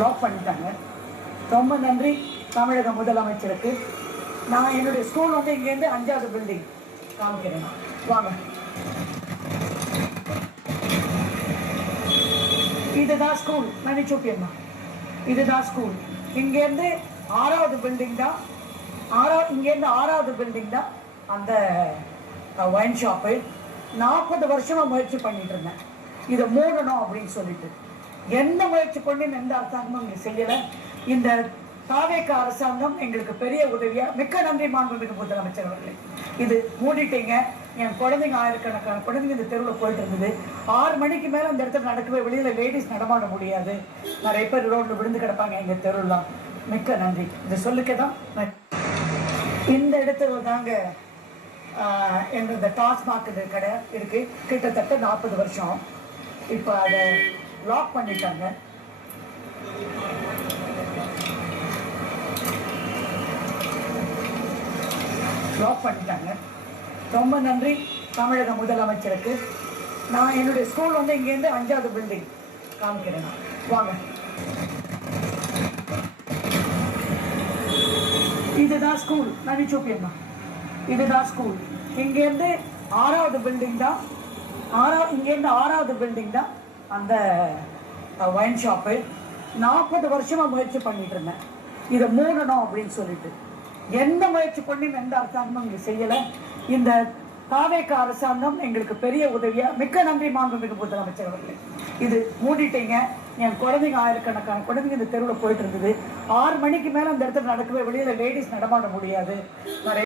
Lock பண்ணிட்டாங்க. ரொம்ப நன்றி தமிழக முதலமைச்சருக்கு. நான் என்னுடைய ஸ்கூல் வந்து இங்கேருந்து 5வது பில்டிங் காமிக்கிறேன். வாங்க, இதுதான் ஸ்கூல். நினைச்சோப்பியம்மா, இதுதான் ஸ்கூல். இங்கேருந்து 6வது பில்டிங் தான். இங்கேருந்து 6வது பில்டிங் தான் அந்த ஒயின் ஷாப்பு. 40 வருஷமாக முயற்சி பண்ணிட்டு இருந்தேன் இதை மூடணும் அப்படின்னு சொல்லிட்டு. எந்த முயற்சி பண்ணி எந்த அரசாங்கமும் இங்கே செய்யலை. இந்த தாவேக அரசாங்கம் எங்களுக்கு பெரிய உதவியா. மிக்க நன்றி மாண்புமிகு முதலமைச்சர் அவர்களே. இது மூடிட்டீங்க. என் குழந்தைங்க ஆயிரக்கணக்கான குழந்தைங்க இந்த தெருவில் போயிட்டு இருந்தது. 6 மணிக்கு மேலே அந்த இடத்துல நடக்கவே, வெளியில் லேடிஸ் நடமாட முடியாது. நிறைய பேர் ரோட்டில் விழுந்து கிடப்பாங்க எங்கள் தெருலாம். மிக்க நன்றி. இதை சொல்லிக்க தான் இந்த இடத்துல தாங்க இந்த டாஸ்மாக் கடை இருக்கு. கிட்டத்தட்ட 40 வருஷம். இப்போ அதை லாக் பண்ணிட்டாங்க. ரொம்ப நன்றி தமிழக முதலமைச்சருக்கு. நான் என்னுடைய ஸ்கூல் வந்து இங்கேருந்து 5வது பில்டிங் காமிக்கிறேன். வாங்க, இதுதான் ஸ்கூல். நினைச்சோப்பியம்மா, இதுதான் ஸ்கூல். இங்கேருந்து 6வது பில்டிங் தான். இங்கேருந்து 6வது பில்டிங் தான் அந்த ஒயின் ஷாப்பு. 40 வருஷமாக முயற்சி பண்ணிட்டு இருந்தேன் இதை மூடணும் அப்படின்னு சொல்லிட்டு. எந்த முயற்சி பண்ணி எந்த அரசாங்கமும் இங்கே செய்யலை. இந்த தாவேக அரசாங்கம் எங்களுக்கு பெரிய உதவியா. மிக்க நன்றி மாண்புமிகு முதலமைச்சர் அவர்களே. இது மூடிட்டீங்க. என் குழந்தைங்க ஆயிரக்கணக்கான குழந்தைங்க இந்த தெருவில் போயிட்டு இருந்தது. 6 மணிக்கு மேலே அந்த இடத்துல நடக்கவே, வெளியில் லேடிஸ் நடமாட முடியாது. நிறைய